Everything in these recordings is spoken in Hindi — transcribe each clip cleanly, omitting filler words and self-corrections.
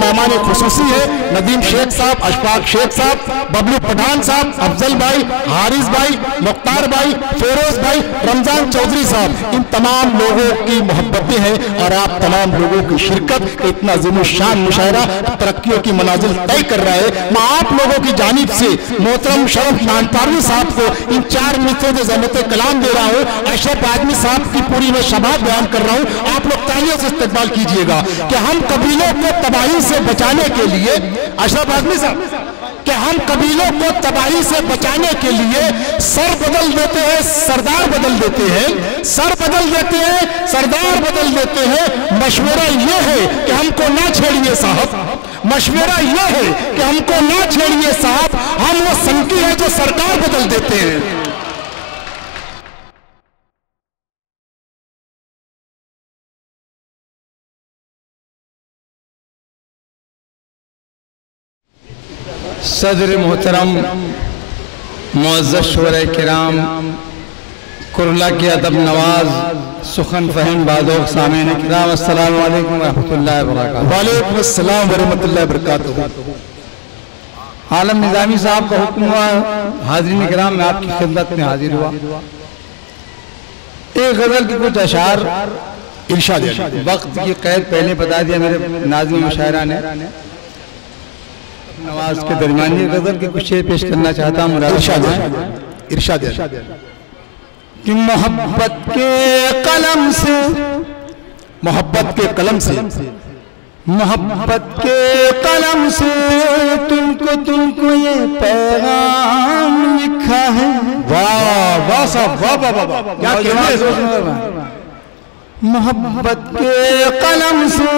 मेहमान खुसूसी है नदीम शेख साहब, अशफाक शेख साहब, बबलू पठान साहब, अफजल भाई, हारिस भाई, मुख्तार भाई, फेरोज भाई, रमजान चौधरी साहब, इन तमाम लोगों की मोहब्बतें हैं और आप तमाम लोगों की शिरकत इतना ज़िम्मेशान मुशायरा तरक्कियों की मनाजिल तय कर रहा है। मैं आप लोगों की जानिब से मोहतरम शरफ नानपारवी साहब को इन 4 मिनटों से ज़हमत कलाम दे रहा हूँ। अशरफ आदमी साहब की पूरी मैं शबात बयान कर रहा हूँ, आप लोग तालियों से इस्तकबाल कीजिएगा कि हम कबीलों को तबाही से बचाने के लिए, अशरफ आदमी साहब, कि हम कबीलों को तबाही से बचाने के लिए सर बदल देते हैं, सरदार बदल देते हैं, सर बदल देते हैं, सरदार बदल देते हैं। मशवरा यह है कि हमको ना छेड़िए साहब, मशवरा यह है कि हमको ना छेड़िए साहब, हम वो संकी है जो सरकार बदल देते हैं। सदर मोहतरम मुअज़्ज़ज़ शोरा किराम, कुरला के अदब नवाज, सुखन फहीम बादोग सामीन किराम, अस्सलामु अलैकुम व रहमतुल्लाहि व बरकातुहू। वालेकुम अस्सलाम व रहमतुल्लाहि व बरकातुहू। आलम निज़ामी साहब का हुक्म हुआ, हाज़रीन किराम मैं आपकी खिदमत में हाजिर हुआ। एक गज़ल की कुछ अशार इरशाद, वक्त की कैद पहले बता दिया मेरे नाज़िम मुशायरा ने। नवाज के दरमियान ये गजल के कुछ शेर पेश करना चाहता हूँ। इरशाद कि मोहब्बत के कलम से, मोहब्बत के कलम से, मोहब्बत के कलम से तुमको ये पैगाम लिखा है। वाह वाह साहब, वाह वाह वाह, क्या कहते हैं। मोहब्बत के कलम से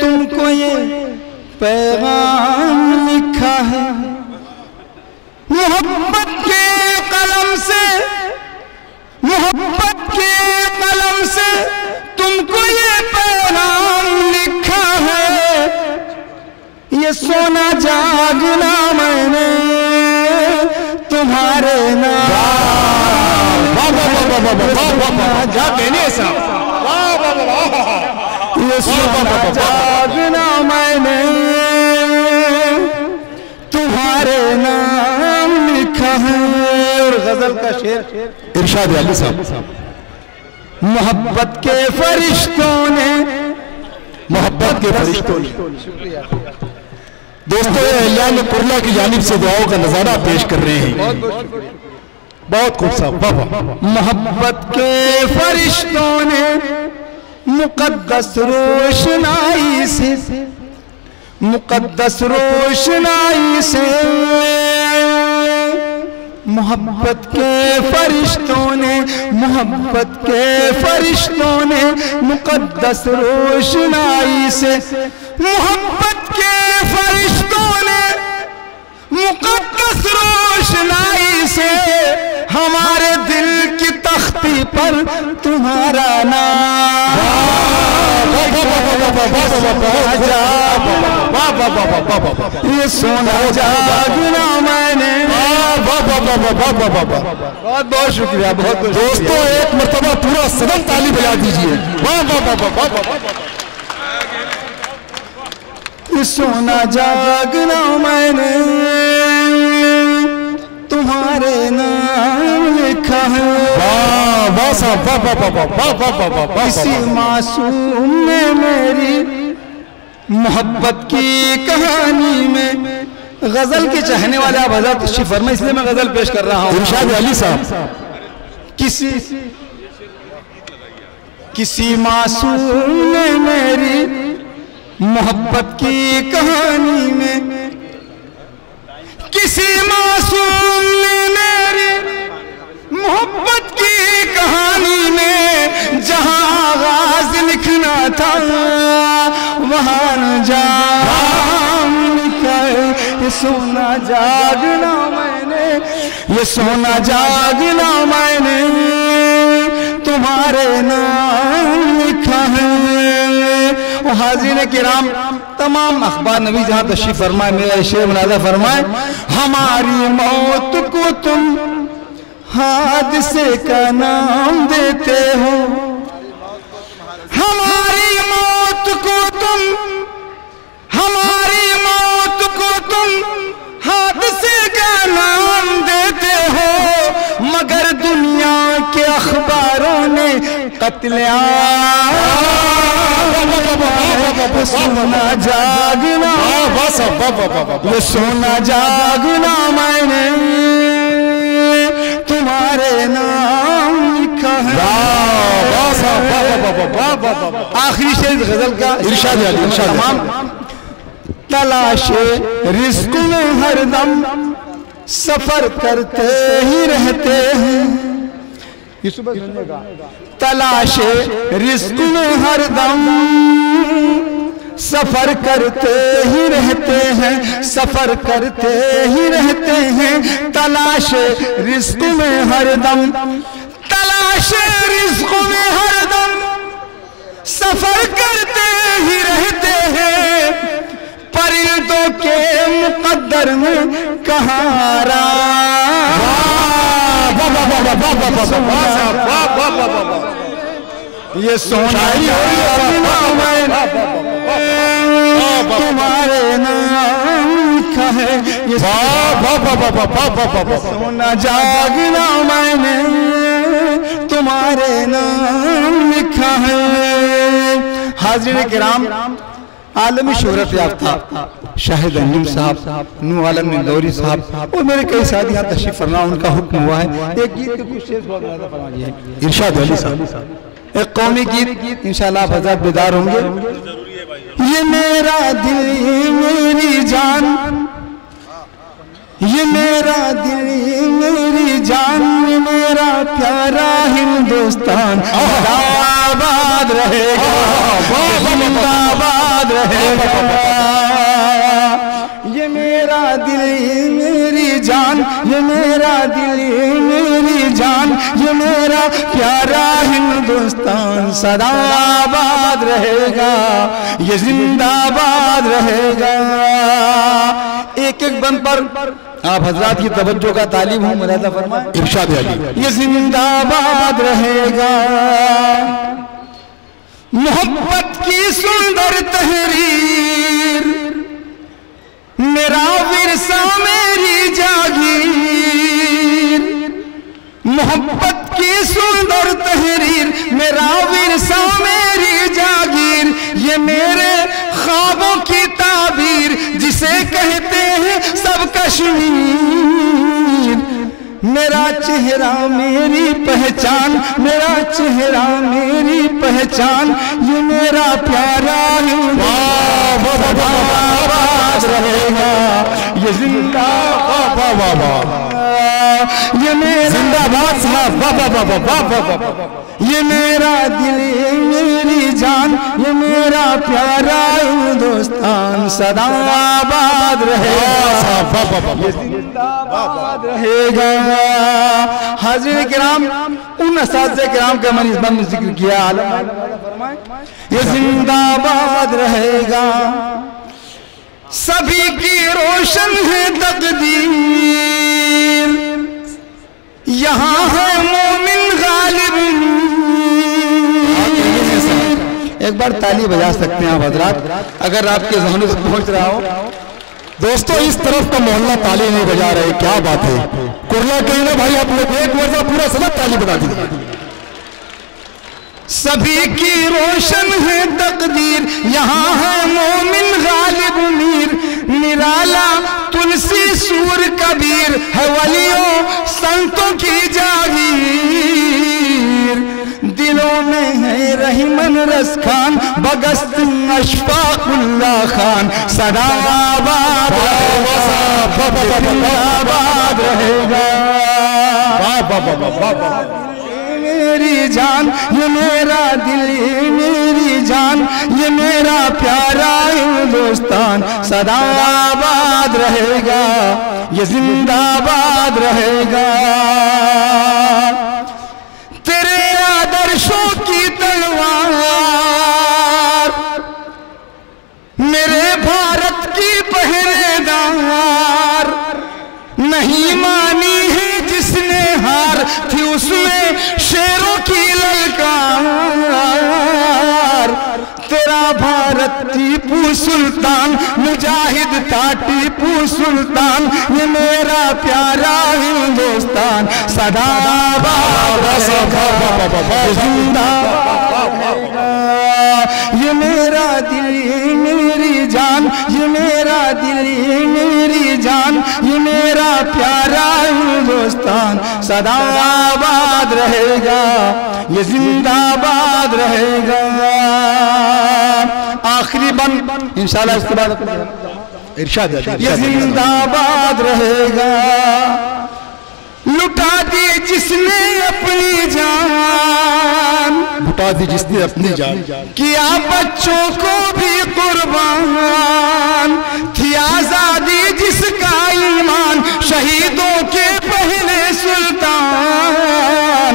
तुमको ये पैगाम लिखा है। मोहब्बत के कलम से, मोहब्बत के कलम से तुमको ये पैगाम लिखा है। ये सोना जागना मैंने तुम्हारे नाम, जागने साहब, ये सोना जागना मैंने तुम्हारे नाम लिखा है। और गजल का शेर इरशाद अली साहब। मोहब्बत के फरिश्तों ने, मोहब्बत के फरिश्तों ने, दोस्तों ये अहलियान कुरला की जानिब से दुआओं का नजारा पेश कर रहे हैं। बहुत खूब साहब। मोहब्बत के फरिश्तों ने मुकद्दस रोशनाई से, मुकद्दस रोशनाई से, मोहब्बत के फरिश्तों ने, मोहब्बत के फरिश्तों ने मुकद्दस रोशनाई से, मोहब्बत के फरिश्तों ने मुकद्दस रोशनाई से हमारे दिल की तख्ती पर तुम्हारा नाम। ये सोना जागना मैंने। बहुत बहुत शुक्रिया, बहुत बहुत दोस्तों एक मर्तबा पूरा सदन ताली बजा दीजिए। वाह वाह वाह वाह वाह। ये सोना जागना मैंने तुम्हारे नाम लिखा है। वाह वाह साहब, वाह वाह वाह वाह वाह वाह वाह। किसी मासूम ने मेरी मोहब्बत की कहानी में, गजल के चाहने वाले आप हज़रत तशरीफ फरमाएं, इसलिए मैं गजल पेश कर रहा हूँ। इरशाद अली साहब। किसी मासूम ने मेरी मोहब्बत की कहानी में, किसी मासूम ने मेरी मोहब्बत की कहानी में जहां आगाज लिखना था वहाँ न जागना, ये सोना जागना मैंने, ये सोना जागना मैंने तुम्हारे नाम लिखा है। वो हाज़िर किराम तमाम अखबार नबी जहाँ तशरीफ फरमाए, मेरा शेर मुनाज़ा फरमाए, हमारी मौत को तुम हादसे का नाम देते हो, हमारी मौत को तुम, हमारी मौत को तुम हादसे का नाम देते हो, मगर दुनिया के अखबारों ने सोना जागना, ये सोना जागना मैंने तुम्हारे नाम लिखा है। आखिरी शेर गजल का इरशाद तमाम, तलाशे रिज़्क़ में हरदम सफर करते ही रहते हैं, ये सुबह सुनिएगा, तलाशे रिज़्क़ में हरदम सफर करते ही रहते हैं, सफर करते ही रहते हैं, तलाशे रिज़्क़ में हरदम, तलाशे रिज़्क़ में हरदम सफर करते ही रहते हैं, परिंदों के मुक़द्दर में कहारा, ये सोना तुम्हारे नाम का है, ये सोना जागना मैंने तुम्हारे नाम लिखा है। हाज़िर किराम, आलमी शोहरत याफ्ता शाहिद अंजुम साहब, नूर आलम इंदौरी साहब और मेरे कई साथी यहाँ तशरीफ फरमा, उनका हुक्म हुआ है एक गीत के कुछ शेर फरमाइए, इरशाद अली साहब, एक कौमी गीत इंशाअल्लाह आप हज़रात बेदार होंगे। ये मेरा दिल मेरी जान, ये मेरा दिल मेरी जान, ये मेरा प्यारा हिंदुस्तान आबाद रहेगा, जिंदाबाद रहेगा। ये मेरा दिल मेरी जान, ये मेरा दिल मेरी जान, ये मेरा प्यारा हिंदुस्तान सदा आबाद रहेगा, ये जिंदाबाद रहेगा। एक एक बंद पर आप हजरात की तवज्जो का तालीब हूँ, मुलाज़ा फरमाएं, इरशाद अली, ये जिंदाबाद रहेगा। मोहब्बत की सुंदर तहरीर, मेरा विरसा मेरी जागीर, मोहब्बत की सुंदर तहरीर, मेरा विरसा मेरी जागीर, ये मेरे ख्वाबों की ताबीर, जिसे कहते हैं सब कश्मीर, मेरा चेहरा मेरी पहचान, मेरा चेहरा मेरी पहचान, ये मेरा प्यारा आबाद रहेगा, ये जिंदाबाद, ये मेरा जिंदाबाद साहब, ये मेरा दिल मेरी जान, ये मेरा प्यारा हिंदुस्तान सदा आबाद रहेगा, ये जिंदाबाद रहेगा। हाज़िर किराम, उन असातिज़े किराम का मैंने इस बात में जिक्र किया, ये जिंदाबाद रहेगा। सभी की रोशन है तकदीर, यहाँ है मोमिन गालिब। एक बार ताली बजा सकते हैं आप हजरात, अगर आपके ज़हनों से पहुंच रहा हो। दोस्तों इस तरफ का मोहल्ला ताली नहीं बजा रहे, क्या बात है। कुर्ला कहीं ना भाई, आप लोग एक वर्षा पूरा सदा ताली बजा दी। सभी की रोशन है तकदीर, यहाँ है मोमिन गालिब मीर, निराला तुलसी सूर कबीर, है वलियों संतों की जागीर। दिलों में है रहीमन रस खान, बगस्त अशफाकुल्लाह खान, सदा आबाद रहेगा। मेरी जान, ये मेरा दिल, ये मेरी जान, ये मेरा प्यारा हिंदुस्तान सदा आबाद रहेगा, ये जिंदाबाद रहेगा। तेरे आदर्शों की तलवार मेरे भारत की पहरेदार, नहीं मानी है जिसने हार, थी उसमें शेरों की ललकार। तेरा भारत टीपू सुल्तान, मुजाहिद था टीपू सुल्तान, ये मेरा प्यारा हिंदुस्तान सदा ये मेरा दिल, ये मेरी जान, ये मेरा दिल, ये मेरी जान, ये मेरा प्यारा हिंदुस्तान सदा आबाद रहेगा, ये जिंदाबाद रहेगा। आखिरी बंद इंशाल्लाह, इसके बाद इरशाद है, ये जिंदाबाद रहेगा। लुटा दी जिसने अपनी जान, लुटा दी जिसने अपनी जान, किया बच्चों को भी कुर्बान, थी आजादी जिसका ईमान, शहीदों के पहले सुल्तान।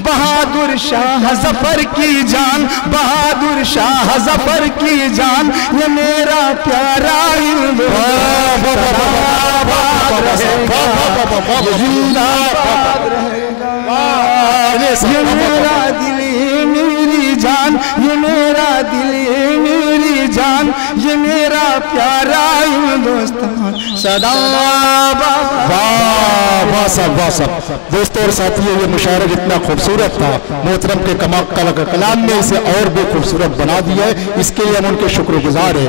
बहादुर शाह जफर की जान, बहादुर शाह जफर की जान, ये मेरा प्यारा हिंदुस्तान जिंदाबाद रहेगा। ये मेरा दिल, ये मेरी जान, ये मेरा दिल, ये मेरी जान, ये मेरा प्यारा हिंदुस्तान सदा वाह साहब, वाह साहब। दोस्तों और साथियों, ये मुशायरा जितना खूबसूरत था, मोहतरम के कलाम ने इसे और भी खूबसूरत बना दिया है। इसके लिए हम उनके शुक्रगुजार हैं।